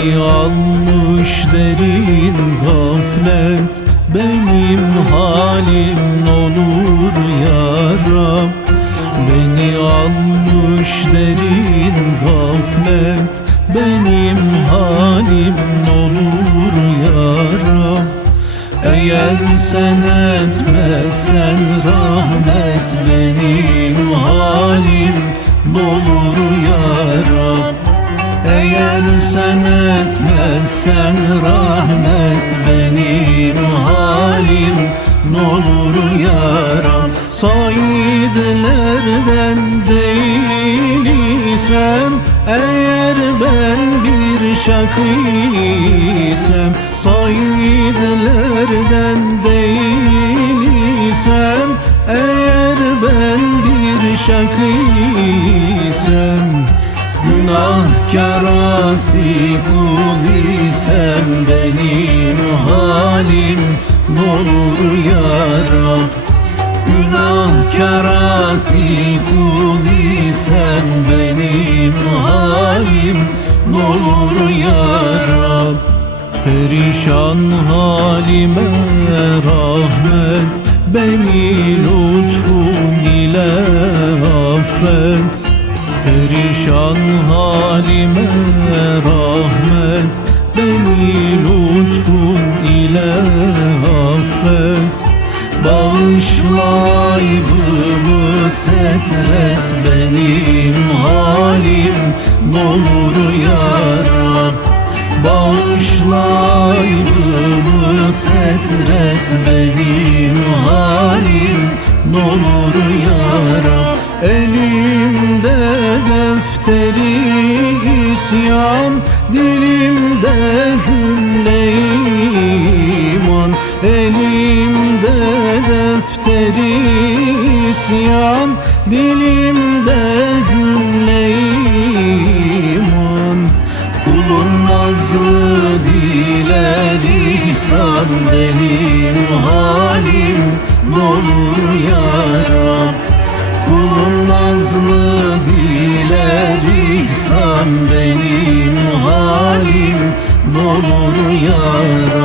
almış derin gaflet Benim halim olur ya Rab Beni almış derin gaflet Benim halim olur ya Rab Eğer sen etmezsen rahmet Benim halim olur ya eğer sen etmezsen rahmet benim halim. N'olur yaram Saidlerden değilsem Eğer ben bir şakıysem Saidlerden değilsem Eğer ben bir şakıysem Günahkar asi kul isem benim halim N'olur ya Günahkar asi kul isem benim halim N'olur ya Perişan halime rahmet Beni lütfun ile affet Perişan halime rahmet Beni lütfun ile affet. Bağışla aybımı setret Benim halim n'olur ya Rab Bağışla aybımı setret Benim halim n'olur ya Elimde defteri isyan Dilimde cümle iman Elimde defteri isyan Dilimde cümle iman Kulun nazlı diler ihsan Benim halim n'olur ya ihsan Benim halim n'olur ya Rab